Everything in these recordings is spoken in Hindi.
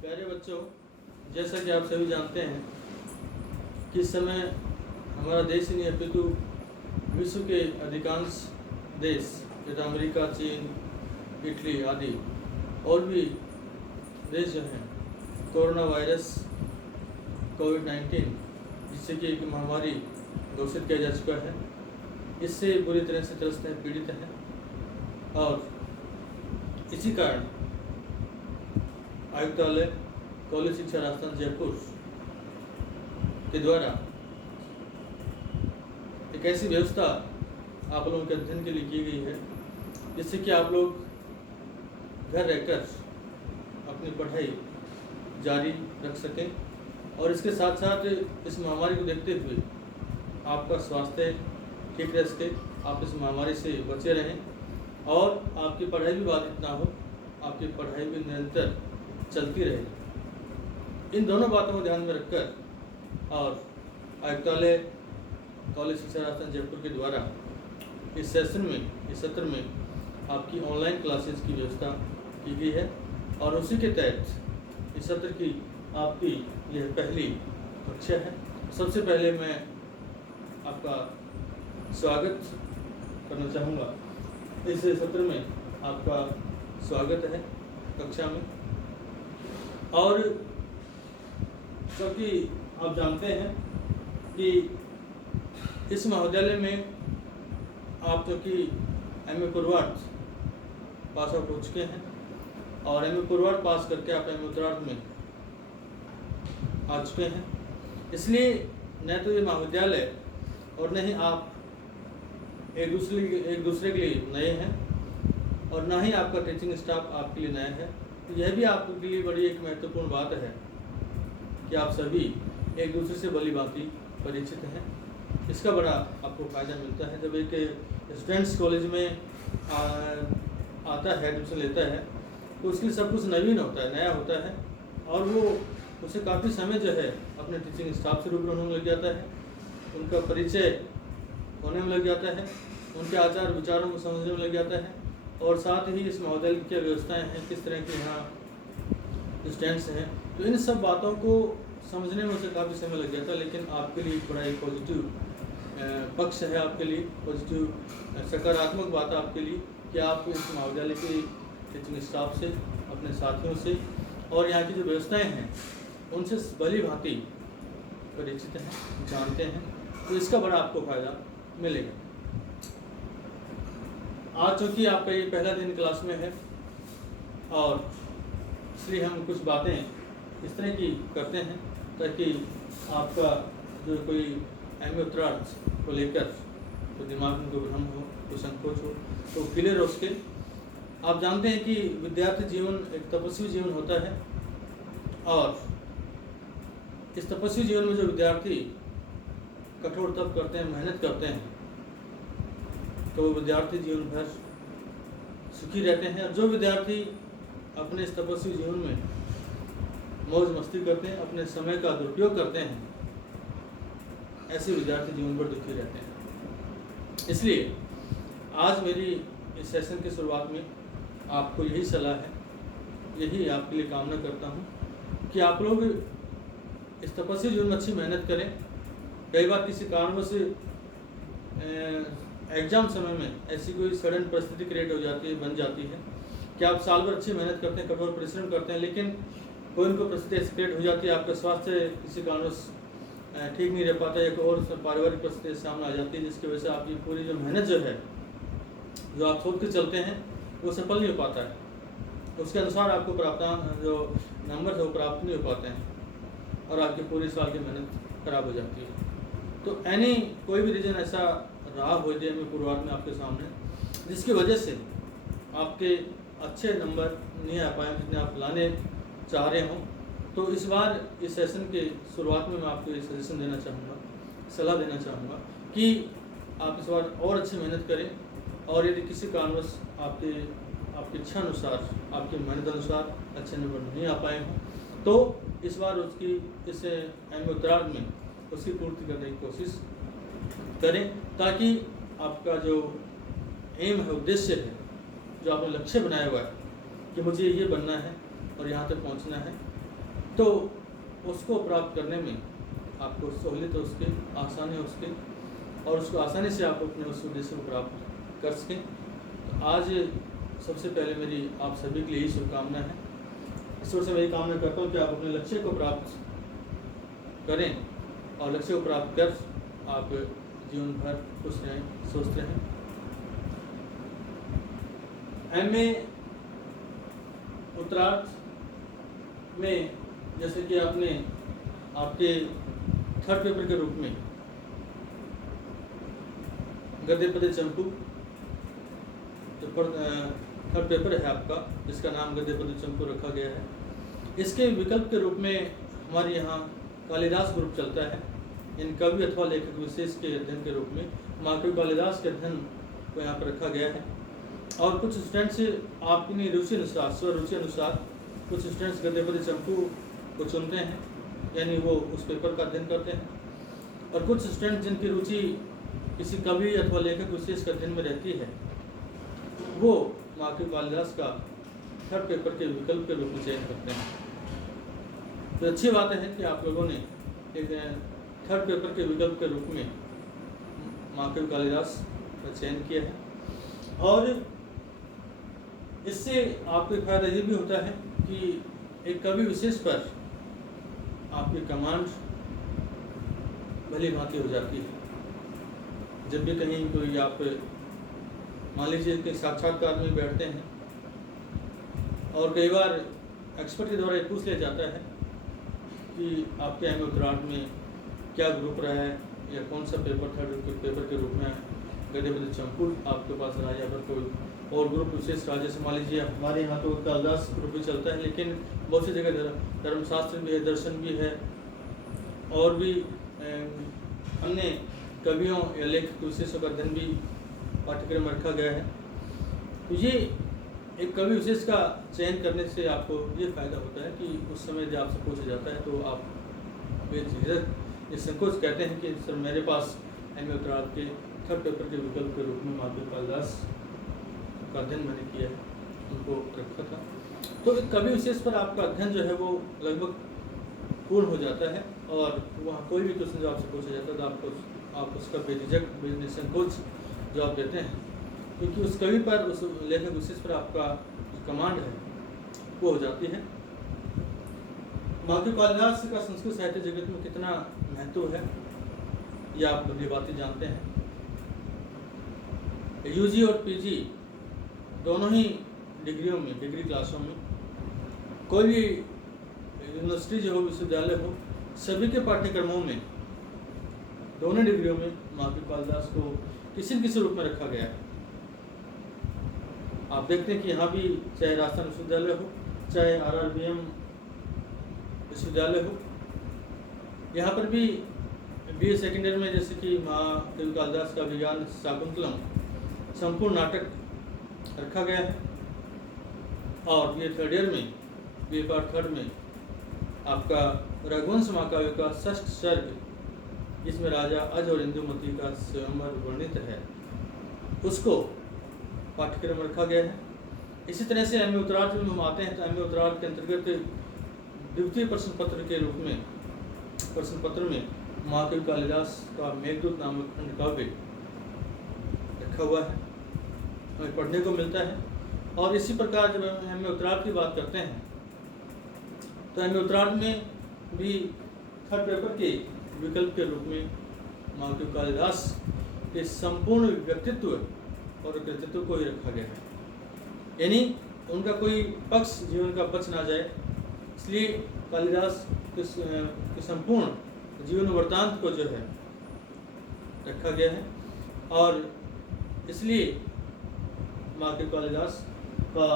प्यारे बच्चों, जैसा कि आप सभी जानते हैं कि इस समय हमारा देश ही नहीं अपितु विश्व के अधिकांश देश जैसे अमेरिका, चीन, इटली आदि और भी देश जो हैं कोरोना वायरस कोविड-19 जिससे कि एक महामारी घोषित किया जा चुका है, इससे बुरी तरह से त्रस्त हैं, पीड़ित हैं। और इसी कारण आयुक्तालय कॉलेज शिक्षा राजस्थान जयपुर के द्वारा एक ऐसी व्यवस्था आप लोगों के अध्ययन के लिए की गई है जिससे कि आप लोग घर रहकर अपनी पढ़ाई जारी रख सकें और इसके साथ साथ इस महामारी को देखते हुए आपका स्वास्थ्य ठीक रह सके, आप इस महामारी से बचे रहें और आपकी पढ़ाई भी बाधित ना हो, आपकी पढ़ाई भी निरंतर चलती रहे। इन दोनों बातों को ध्यान में रखकर और आयुक्तालय कॉलेज शिक्षा राजस्थान जयपुर के द्वारा इस सत्र में आपकी ऑनलाइन क्लासेस की व्यवस्था की गई है और उसी के तहत इस सत्र की आपकी यह पहली कक्षा है। सबसे पहले मैं आपका स्वागत करना चाहूँगा। इस सत्र में आपका स्वागत है कक्षा में। और क्योंकि आप जानते हैं कि इस महाविद्यालय में आप क्योंकि एमए पूर्वार्ध पास आउट हो चुके हैं और एमए पूर्वार्ध पास करके आप एमए उत्तरार्ध में आ चुके हैं, इसलिए न तो ये महाविद्यालय और न ही आप एक दूसरे के लिए नए हैं और ना ही आपका टीचिंग स्टाफ आपके लिए नया है। तो यह भी आपके लिए बड़ी एक महत्वपूर्ण बात है कि आप सभी एक दूसरे से भली भांति परिचित हैं। इसका बड़ा आपको फ़ायदा मिलता है। जब एक स्टूडेंट्स कॉलेज में आता है, एडमिशन लेता है, तो उसके लिए सब कुछ नवीन होता है, नया होता है और वो उसे काफ़ी समय जो है अपने टीचिंग स्टाफ से रूबरू होने में लग जाता है, उनका परिचय होने में लग जाता है, उनके आचार विचारों को समझने में लग जाता है और साथ ही इस महाविद्यालय की क्या व्यवस्थाएं हैं, किस तरह के यहाँ स्टूडेंट्स हैं, तो इन सब बातों को समझने में उसे काफ़ी समय लग जाता है। लेकिन आपके लिए बड़ा एक पॉजिटिव पक्ष है, आपके लिए पॉजिटिव सकारात्मक बात है आपके लिए कि आप इस महाविद्यालय के टीचिंग स्टाफ से, अपने साथियों से और यहाँ की जो व्यवस्थाएँ हैं उनसे भली भांति परिचित हैं, जानते हैं, तो इसका बड़ा आपको फ़ायदा मिलेगा। आज चूँकि आपका ये पहला दिन क्लास में है और इसलिए हम कुछ बातें इस तरह की करते हैं ताकि आपका जो कोई एमए उत्तरार्ध को लेकर तो दिमाग में कोई भ्रम हो, कोई संकोच हो तो क्लियर हो सके। आप जानते हैं कि विद्यार्थी जीवन एक तपस्वी जीवन होता है और इस तपस्वी जीवन में जो विद्यार्थी कठोर तप करते हैं, मेहनत करते हैं, तो वो विद्यार्थी जीवन भर सुखी रहते हैं। और जो विद्यार्थी अपने इस तपस्वी जीवन में मौज मस्ती करते हैं, अपने समय का दुरुपयोग करते हैं, ऐसे विद्यार्थी जीवन भर दुखी रहते हैं। इसलिए आज मेरी इस सेशन की शुरुआत में आपको यही सलाह है, यही आपके लिए कामना करता हूँ कि आप लोग इस तपस्वी जीवन में अच्छी मेहनत करें। कई बार किसी कारणवश एग्ज़ाम समय में ऐसी कोई सडन परिस्थिति क्रिएट हो जाती है, बन जाती है कि आप साल भर अच्छी मेहनत करते हैं, कठोर परिश्रम करते हैं, लेकिन कोई उनको परिस्थिति ऐसी क्रिएट हो जाती है, आपका स्वास्थ्य किसी कारणवश ठीक नहीं रह पाता, एक और पारिवारिक परिस्थिति सामने आ जाती है जिसकी वजह से आपकी पूरी जो मेहनत जो है, जो आप सोच के चलते हैं, वो सफल नहीं हो पाता है, उसके अनुसार आपको प्राप्त जो नंबर है वो प्राप्त नहीं हो पाते हैं और आपकी पूरी साल की मेहनत खराब हो जाती है। तो एनी कोई भी रीज़न ऐसा रहा हो जाए मैं पूर्वार्ध में आपके सामने जिसकी वजह से आपके अच्छे नंबर नहीं आ पाए जितने आप लाने चाह रहे हों, तो इस बार इस सेशन के शुरुआत में मैं आपको ये सजेशन देना चाहूँगा, सलाह देना चाहूँगा कि आप इस बार और अच्छी मेहनत करें और यदि किसी कारणवश आपकी इच्छा अनुसार, आपकी मेहनत अनुसार अच्छे नंबर नहीं आ पाए हों, तो इस बार उसकी इस एमए उत्तरार्ध में उसकी पूर्ति करने की कोशिश करें ताकि आपका जो एम है, उद्देश्य है, जो आपने लक्ष्य बनाया हुआ है कि मुझे ये बनना है और यहाँ तक पहुँचना है, तो उसको प्राप्त करने में आपको सहूलियत है, उसके आसानी है उसके, और उसको आसानी से आप अपने उस उद्देश्य को प्राप्त कर सकें। तो आज सबसे पहले मेरी आप सभी के लिए यही शुभकामना है। ईश्वर से मेरी कामना करता हूँ कि आप अपने लक्ष्य को प्राप्त करें और लक्ष्य को प्राप्त कर आप जीवन भर खुश रहें, स्वस्थ रहें। MA उत्तरार्ध में जैसे कि आपने आपके थर्ड पेपर के रूप में गद्य पद्य चंपू जो थर्ड पेपर है आपका, जिसका नाम गद्य पद्य चंपू रखा गया है, इसके विकल्प के रूप में हमारे यहाँ कालिदास ग्रुप चलता है। इन कवि अथवा लेखक विशेष के अध्ययन के रूप में महाकवि कालिदास के अध्ययन को यहाँ पर रखा गया है। और कुछ स्टूडेंट्स अपनी रुचि अनुसार, स्वरुचि अनुसार कुछ स्टूडेंट्स गद्य पद्य चंपू को चुनते हैं, यानी वो उस पेपर का अध्ययन करते हैं। और कुछ स्टूडेंट जिनकी रुचि किसी कवि अथवा लेखक विशेष के अध्ययन में रहती है, वो महाकवि कालिदास का थर्ड पेपर के विकल्प के रूप में चयन करते हैं। तो अच्छी बात है कि आप लोगों ने एक थर्ड पेपर के विकल्प के रूप में महाकवि कालिदास का चयन किया है। और इससे आपको फायदा ये भी होता है कि एक कवि विशेष पर आपकी कमांड भली भांति हो जाती है। जब भी कहीं कोई आप मान लीजिए कि साक्षात्कार में बैठते हैं और कई बार एक्सपर्ट के द्वारा ये पूछ लिया जाता है कि आपके MA उत्तरार्ध में क्या ग्रुप रहा है या कौन सा पेपर थर्ड पेपर के रूप में गद्य पद्य चंपू आपके पास रहा, या फिर कोई और ग्रुप विशेष रहा। जैसे मान लीजिए हमारे यहाँ तो कालिदास ग्रुप भी चलता है, लेकिन बहुत सी जगह धर्मशास्त्र भी है, दर्शन भी है, और भी अन्य कवियों या लेखक विशेषों का अध्ययन भी पाठ्यक्रम में रखा गया है। तो ये एक कवि विशेष का चयन करने से आपको ये फायदा होता है कि उस समय जब आपसे पूछा जाता है तो आप बेझिझक संकोच कहते हैं कि सर मेरे पास MA उत्तरार्ध के थर्ड पेपर के विकल्प के रूप में महाकवि कालिदास का अध्ययन मैंने किया है, उनको रखा था। तो एक कवि विशेष पर आपका अध्ययन जो है वो लगभग पूर्ण हो जाता है, और वहाँ कोई भी क्वेश्चन जो आपसे पूछा जाता है तो आप उसका बेझिझक निसंकोच जवाब देते हैं, क्योंकि उस कवि पर, उस लेखक विशेष पर आपका कमांड है वो हो जाती है। महाकवि कालिदास का संस्कृत साहित्य जगत में कितना महत्व है ये आप भली बातें जानते हैं। UG और PG दोनों ही डिग्रियों में, डिग्री क्लासों में, कोई भी यूनिवर्सिटी जो हो, विश्वविद्यालय हो, सभी के पाठ्यक्रमों में, दोनों डिग्रियों में महाकवि कालिदास को किसी न किसी रूप में रखा गया है। आप देखते हैं कि यहाँ भी चाहे राजस्थान विश्वविद्यालय हो, चाहे RRBM विश्वविद्यालय हो, यहाँ पर भी BA सेकेंड ईयर में जैसे कि महाकवि कालिदास का विज्ञान शाकुंतलम संपूर्ण नाटक रखा गया है। और BA थर्ड ईयर में, BA पार्ट थर्ड में आपका रघुवंश महाकाव्य का 6ठ सर्ग, जिसमें राजा अज और इंदुमती का स्वयंवर वर्णित है, उसको पाठ्यक्रम में रखा गया है। इसी तरह से MA उत्तरार्ध में हम आते हैं तो MA उत्तरार्ध के अंतर्गत द्वितीय प्रश्न पत्र के रूप में, प्रश्न पत्र में महाकवि कालिदास का मेघदूत नामक खंड काव्य रखा हुआ है, हमें पढ़ने को मिलता है। और इसी प्रकार जब हम MA उत्तरार्ध की बात करते हैं तो MA उत्तरार्ध में भी थर्ड पेपर के विकल्प के रूप में महाकवि कालिदास के संपूर्ण व्यक्तित्व और कृतित्व को ही रखा गया है, यानी उनका कोई पक्ष जीवन का बच ना जाए, इसलिए कालिदास के संपूर्ण जीवन वृत्तांत को जो है रखा गया है। और इसलिए महाकवि कालिदास का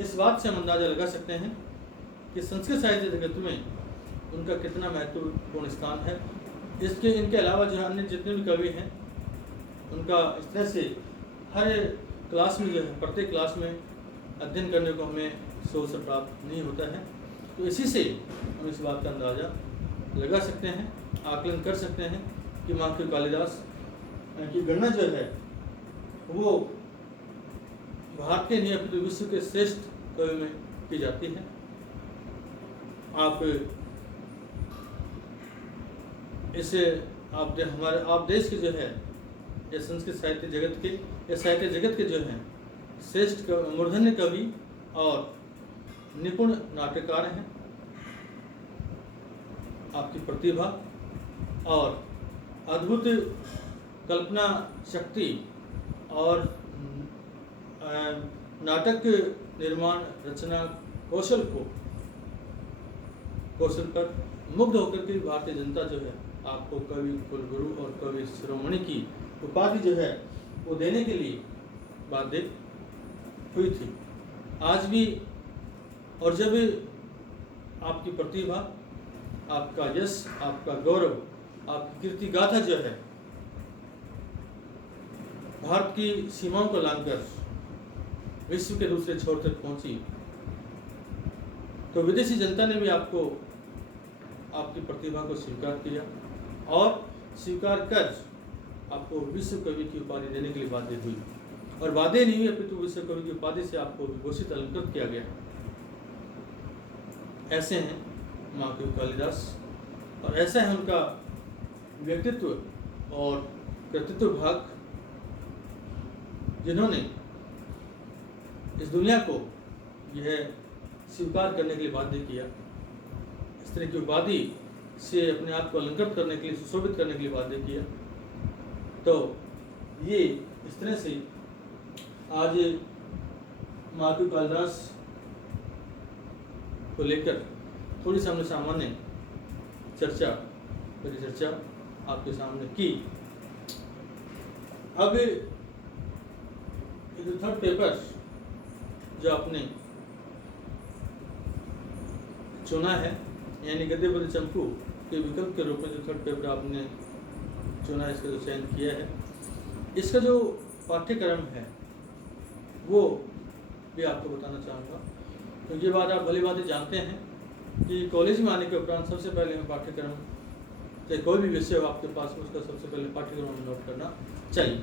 इस बात से हम अंदाजा लगा सकते हैं कि संस्कृत साहित्य जगत में उनका कितना महत्वपूर्ण स्थान है। इनके अलावा जो अन्य जितने भी कवि हैं, उनका इस तरह से हर क्लास में जो है, प्रत्येक क्लास में अध्ययन करने को हमें सोच प्राप्त नहीं होता है। तो इसी से हम इस बात का अंदाज़ा लगा सकते हैं, आकलन कर सकते हैं कि महाकवि कालिदास की गणना जो है वो भारत के नहीं अपितु विश्व के श्रेष्ठ कवि में की जाती है। आप इसे आप देश के जो है या संस्कृत साहित्य जगत के या साहित्य जगत के जो हैं श्रेष्ठ मूर्धन्य कवि और निपुण नाटककार हैं। आपकी प्रतिभा और अद्भुत कल्पना शक्ति और नाटक निर्माण रचना कौशल पर मुग्ध होकर के भारतीय जनता जो है आपको कवि कुलगुरु और कवि शिरोमणि की उपाधि जो है वो देने के लिए बाध्य हुई थी। आज भी और जब आपकी प्रतिभा, आपका यश, आपका गौरव, आपकी कीर्ति गाथा जो है भारत की सीमाओं को लांघकर विश्व के दूसरे छोर तक पहुंची, तो विदेशी जनता ने भी आपकी प्रतिभा को स्वीकार किया और स्वीकार कर आपको विश्व कवि की उपाधि देने के लिए बाध्य हुई। और बाध्य नहीं हुई अपितु विश्व कवि की उपाधि से आपको विभूषित अलंकृत किया गया। ऐसे हैं महाकवि कालिदास और ऐसा है उनका व्यक्तित्व और कृतित्व भाग, जिन्होंने इस दुनिया को यह स्वीकार करने के लिए बाध्य किया, इस तरह की उपाधि से अपने आप को अलंकृत करने के लिए, सुशोभित करने के लिए बाध्य किया। तो ये इस तरह से आज महाकवि कालिदास को लेकर थोड़ी सी हमने सामान्य परिचर्चा आपके सामने की। अब जो थर्ड पेपर जो आपने चुना है, यानी गद्य पद्य चंपू के विकल्प के रूप में जो थर्ड पेपर आपने चुना है, इसका जो चयन किया है, इसका जो पाठ्यक्रम है वो भी आपको बताना चाहूँगा। तो ये बात आप भली बात जानते हैं कि कॉलेज में आने के उपरांत सबसे पहले हमें पाठ्यक्रम, चाहे कोई भी विषय हो आपके पास में, उसका सबसे पहले पाठ्यक्रम हमें नोट करना चाहिए।